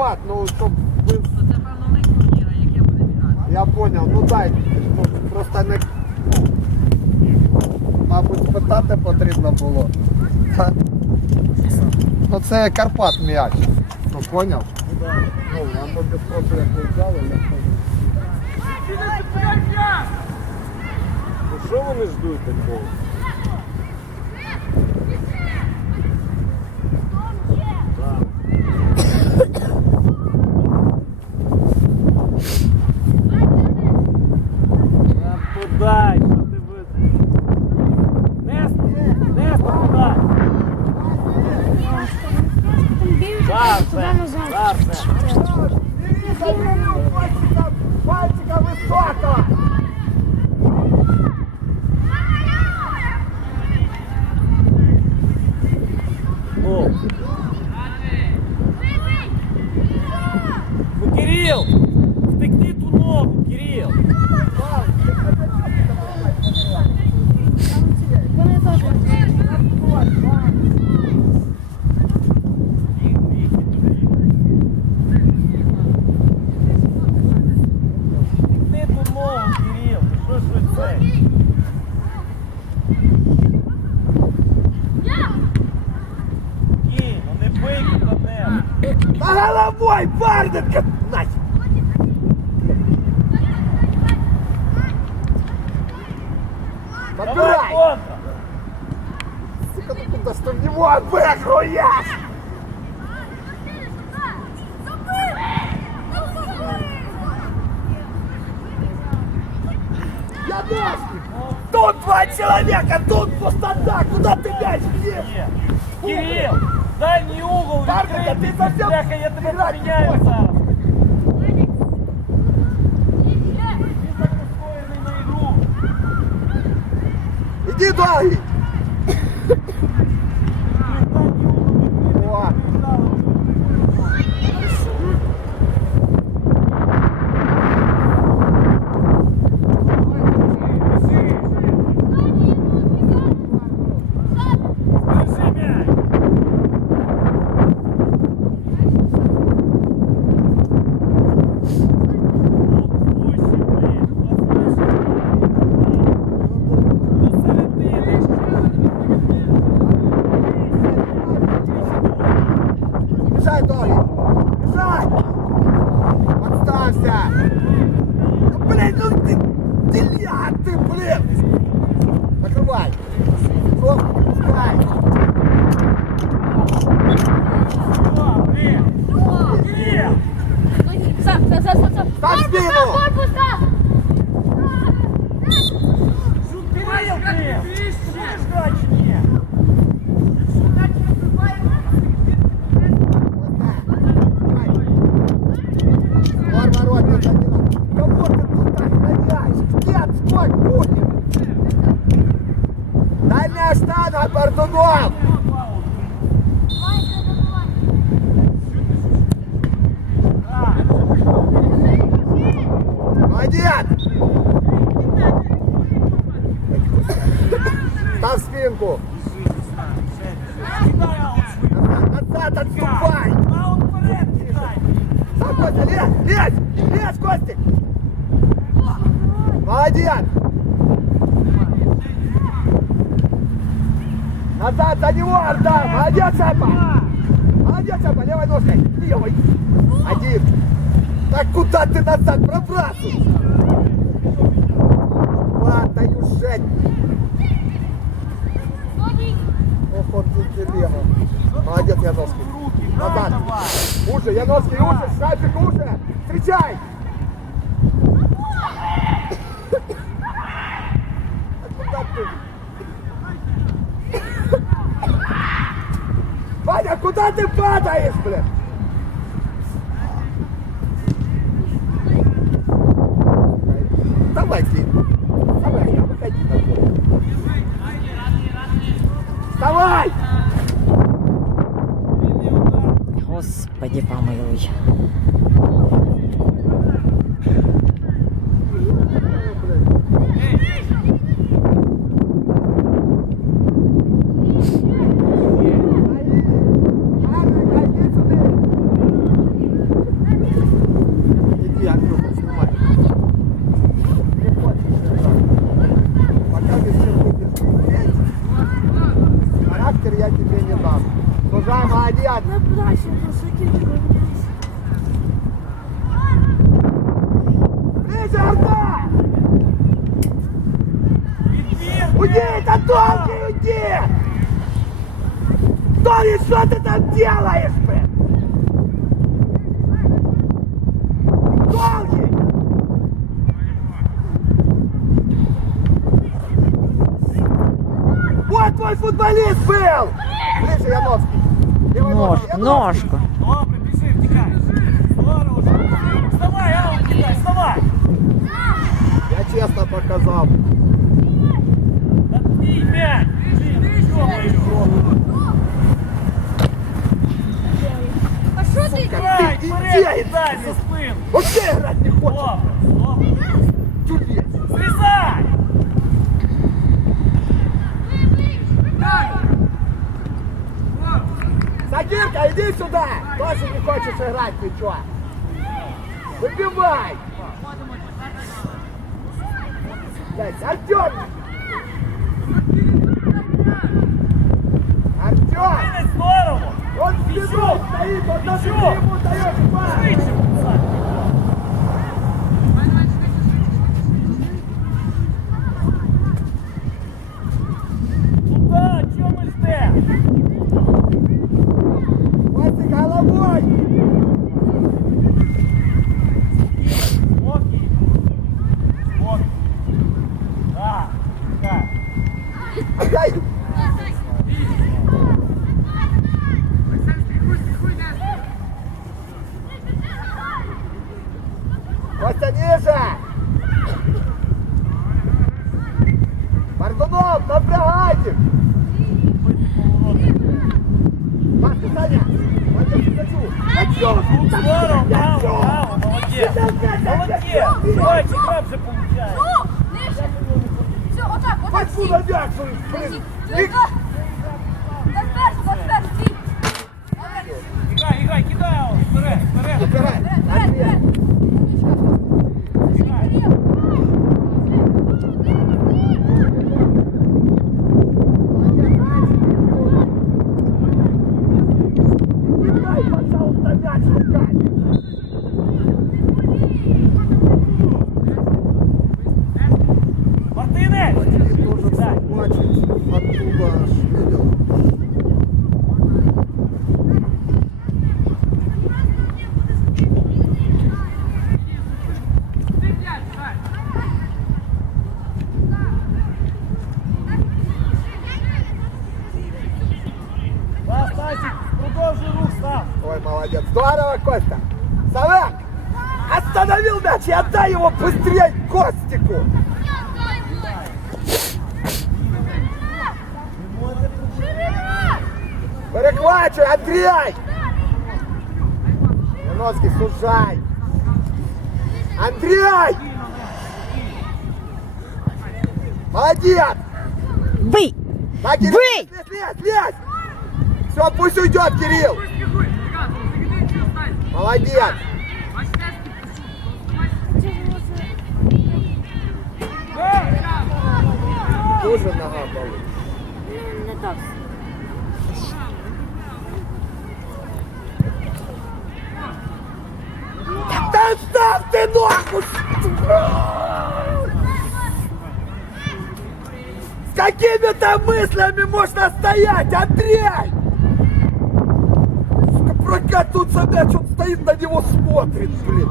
Карпат, ну щоб ви. Це певно в них турнір, а яке буде грати. Я поняв, ну дай. ну, Просто не. Мабуть, спитати потрібно було. Ну це Карпат м'яч. Ну поняв? Ну, нам би без не взяли, я кажу. Ну що вони ждуть такого? Бляха, я тебе Играть поміняю не зараз. Він так настроєний на ігру. Иди, долгий! that? Штанга, Бардунов! Молодец! Став спинку! Назад, назад отступай! А он вперед кидай. Сам, Костя, лезь, лезь! Лезь, Костик! Молодец! Назад за него, Арда! Молодец, Сапа! Молодец, Сапа, левой ножкой! Левой! Один! Так куда ты назад пробрасываешь? Ладно, Южень! Ох, ты лево! Молодец, Яновский! Назад! Уже, Яновский, уже! Шапик, уже! Встречай! А куда ты? Ваня, куда ты падаешь, блин? Давай, Клим. Давай, я выходи на поле. Давай! Господи, помилуй. Ближе, Арда! Уйди, это долгий, уйди! Тони, что ты там делаешь, блин? Долгий! Вот твой футболист был! Ближе, Яновский. Левой ногой, Ножку, Яновский. ножку. Добре, біжи, втікай. Здорово. Вставай, Алла, втікай, вставай. Я честно показал. Та твій м'яч. Блін, ё-моё. А що ти? Грай, Ти вперед, ідея. дай за спину. Вообще играть Сагирка, иди сюда! Тоже не ничего. Выбивай! Блядь, Артем! Артем! Костя, ниже! Мордунов, напрягайте! Маска, Саня! К Пикачу! Пойдем! Здорово, браво, браво, молодець. Молодець. Давай, чекай вже получає. Ну, нижче. Все, отак, отак. Пошли стій. на м'яч, блин! Став. Ой, молодец. Здорово, Костя. Савак, остановил мяч и отдай его быстрее Костику. Перехвачивай, Андрей. Яновский, сужай. Андрей! Молодец! Кирилл, Бей! лезь, лезь, лезь! Все, пусть уйдет, Кирилл! Молодец! Тоже нога болит. Да ставь ты ногу! С какими-то мыслями можно стоять, Андрей! Сука, прокатывается мяч, он стоит на него смотрит, блин.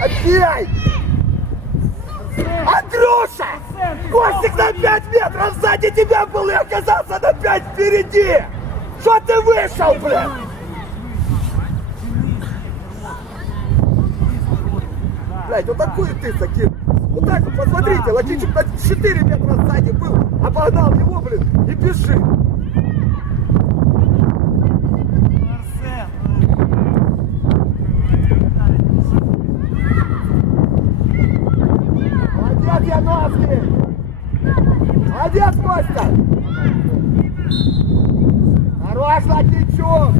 Андрей! Андрюша! Костик на 5 метров сзади тебя был и оказался на 5 впереди! Что ты вышел, блин? Блять, вот такой ты таким. Вот так вот, посмотрите, латичек на 4 метра сзади был, обогнал его, блин, и бежит. Молодец, Яновский! Молодец, Костя! Хорош, Латичок!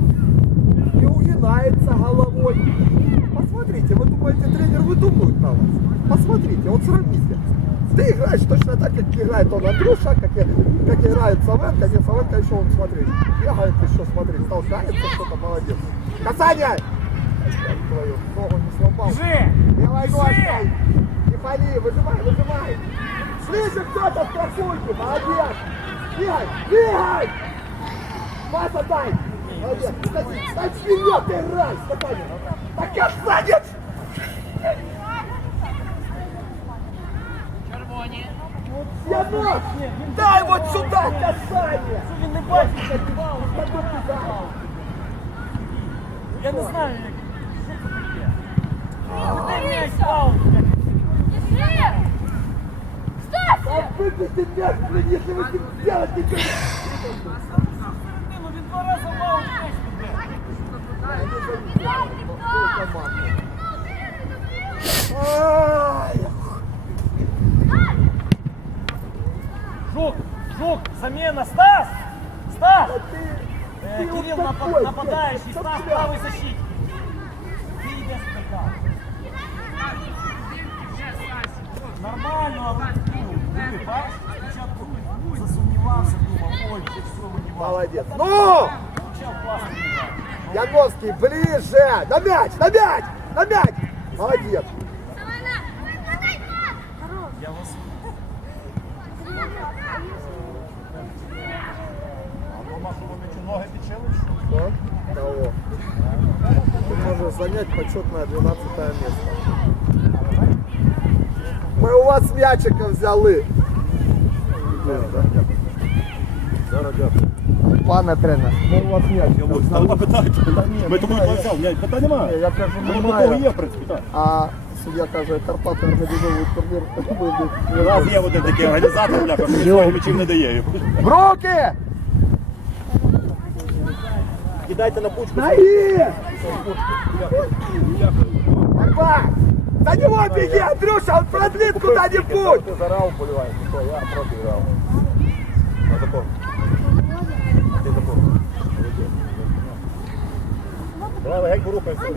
Не угинается головой. Посмотрите, вы думаете, тренер выдумывает на вас? Посмотрите, вот сравните. Ты играешь точно так, как играет он Андрюша, как, как играет Савенко, не Савенко еще он смотри. Бегает еще смотри, толкается что-то, молодец. Касание! Твою ногу не сломал. Біжи! Левой ножкой. Не пали, выжимай, выжимай. Ближе кто-то в штрафуйте, молодец. Бегай, бегай. Пас отдай. Молодец. Кстати, вперед, ты рай, Степанин. Так касанец. Я ног! Дай вот сюда касание! Він не бачить, як туда. Я не знаю, як. А выпусти мяч, блин, если вы не сделать ничего. Ну, він два рази. Ай! Жук, Жук, замена, Стас! Стас! Э, Кирилл вот такой, нападающий, Стас правый защитник. Ты. Нормально, ну, диви, бачиш, спочатку засумнівався, думав, ой, все мені важко. Молодец. Ну! Яновский, ближе! На мяч, на мяч, на мяч! Молодец. Я вас Что? Кого? Ты можешь занять почетное 12 место. Мы у вас мячика взяли. Пане тренер, ми у вас м'ячика взяли. Ми тому і взяв, ні, питань немає. Я кажу, Ми до того є, немає. в принципі, так. А суддя каже, Карпати організовують турнір. У нас є один такий організатор, бляха, мені своїх мечів не дає. В руки! Кидайте на пучку. Ноги! Давай! За него беги, Андрюша, он продлит куда-нибудь! Ти за Рау боліваєш, що я проти Рау. А закон. Давай легенько рухаємося.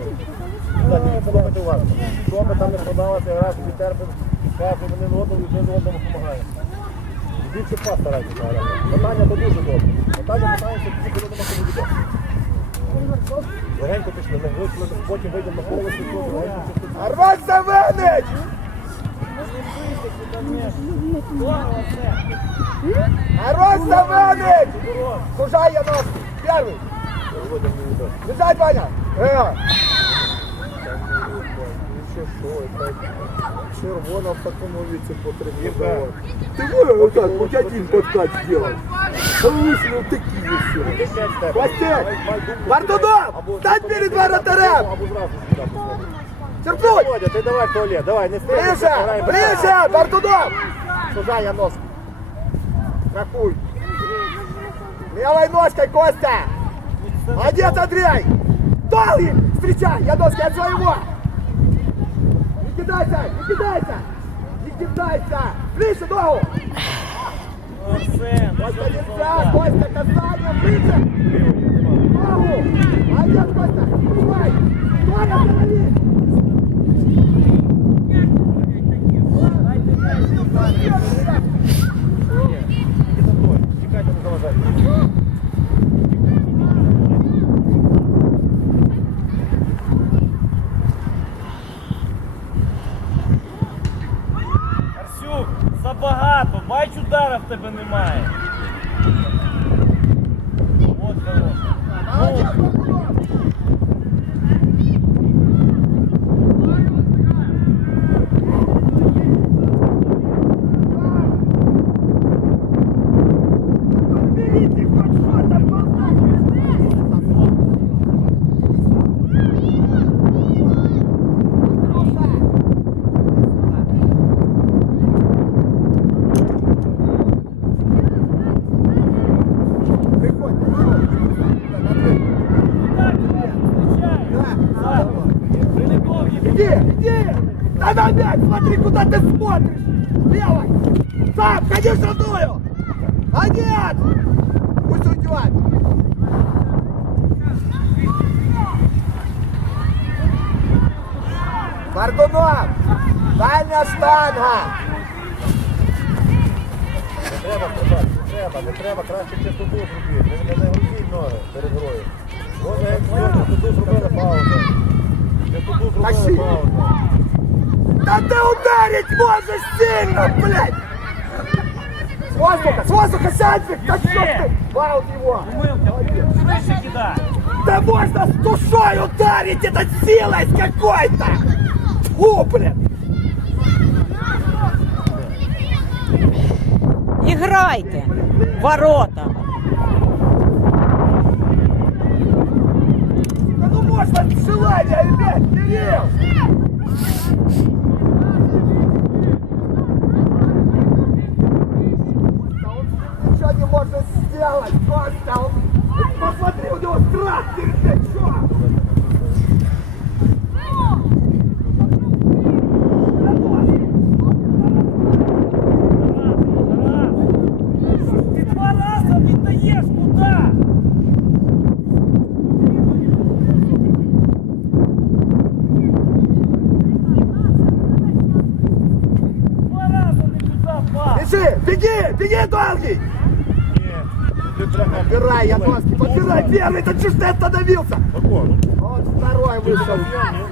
Так, тільки слухайте уважно. Що би там не продалася гра, собі терпимо, каже, вони одному один одному допомагаємо. Більше пас старайтеся. Питання то дуже добре. Питання питається тоді, коли нема кому віддати. Легенько пішли, не вийшли, потім вийдемо на коло, легенько пішли. Арвак Завенич! Арвак Завенич! Сужай Яновский, первый! Бежать, Ваня! Э! Червона в такому віці потрібно давати. Ти можеш отак, хоч один подкат зробити? Та вийшли такі все. Костя! Бартудов! Стань перед воротарем! Або зразу сюди посмотри. Черпнуть! Володя, ти давай в туалет, давай, не стій. Ближе! Ближе! Бартудов! Сужай Яновский. Страхуй. Левой ножкой, Костя! Молодец, Андрей! Долгий! Встречай! Яновский от своего! Не кидайся! Не кидайся! Не кидайся! Ближе ногу! Костя, нельзя! Костя, касание! Ближе! Ногу! Молодец, Костя! Давай! Давай, остановись! Чекайте, не заважайте. Арсюк, забагато, бач удара в тебе немає. От хороший. Берите хоть что-то, Иди, иди! Да на мяч, смотри, куда ты смотришь! Левой! Сам, ходи штрафную! Молодец! Пусть уйдет! Моргунов! Дальня штанга! Не треба стрибати, не треба, не треба, краще чистоту зробити. Не, не, грузіть ноги перед грою. Вони як все, чистоту зробили паузу. Тащи. зробили паузу. Да ты ударить можешь сильно, блядь! С воздуха, с воздуха сядь, Вик, да что ты? Ваут его! Слышь, кидай. Да можно с душой ударить, это силой какой-то! Фу, блядь! Іграйте. Ворота. Да ну можно желание иметь, Кирилл! Да он ничего не может сделать, Костя! Посмотри, у него страх перед. Бежи, беги, беги, долгий! Ні, ти бляха. Подбирай, подбирай, первый, чё ж ты остановился? Ну, Вот второй вышел. пояснюю.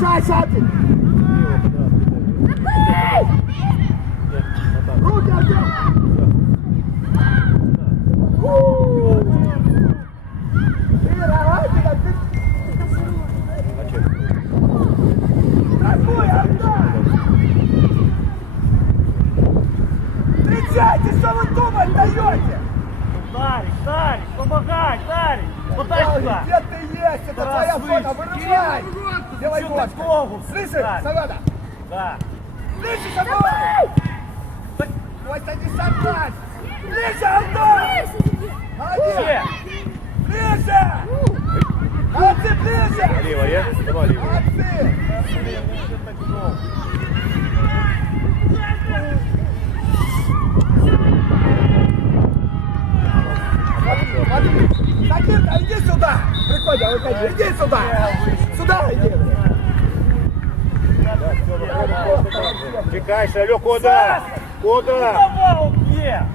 Чай, Шапик! Руки, Артем! У! Ты, Раватина, ты... Какой Артем? Встречайте, что вы думать даете? Дарик, Дарик, помогай, Дарик. Подай Ой, сюда. Где ты есть? Это Да, твоя слышь, фото, вырывай! Делай Чё ты ножкой. голову Слышишь, вставь? Савада? Да. Ближе ко мне! Костя, не согласен! Ближе, Антон! Молодец! Ще. Ближе! Молодцы, ближе! Ліва є? Давай ліва. Молодцы! Никита, иди сюда! Приходи, выходи, иди сюда! Сюда иди! Чекай, ще, Алло, куди? Куди? Давай, є.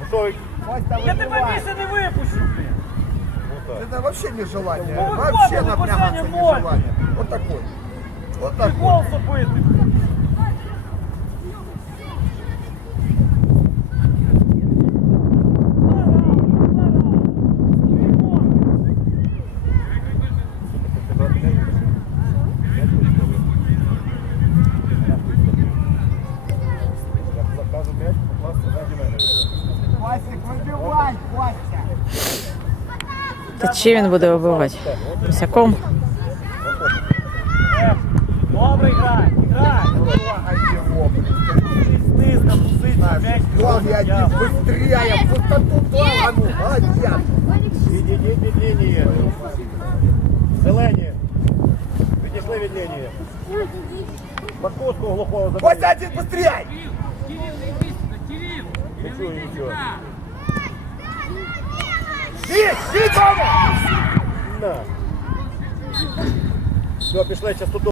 Ну що, ви- Костя, Я тебе выбивай. більше не випущу, блін. ну так. Это вообще не желание. Ну, выходит, Вообще ну, напрягаться последний не ноль. желание. Вот такой. Вот такой. Гол забитий. Та чи він буде вибивати? Косяком? Добре грай, грай. Трогай его, блин. Вниз на позицію, м'яч. Долго один, Я- быстрее, в пустоту Долгану. Молодец. Відійдіть від лінії. Зелені. Відійшли від лінії. Макушку глухого забили. Костя, один быстрее. Не чую нічого. Есть, есть. Все, пішли частоту.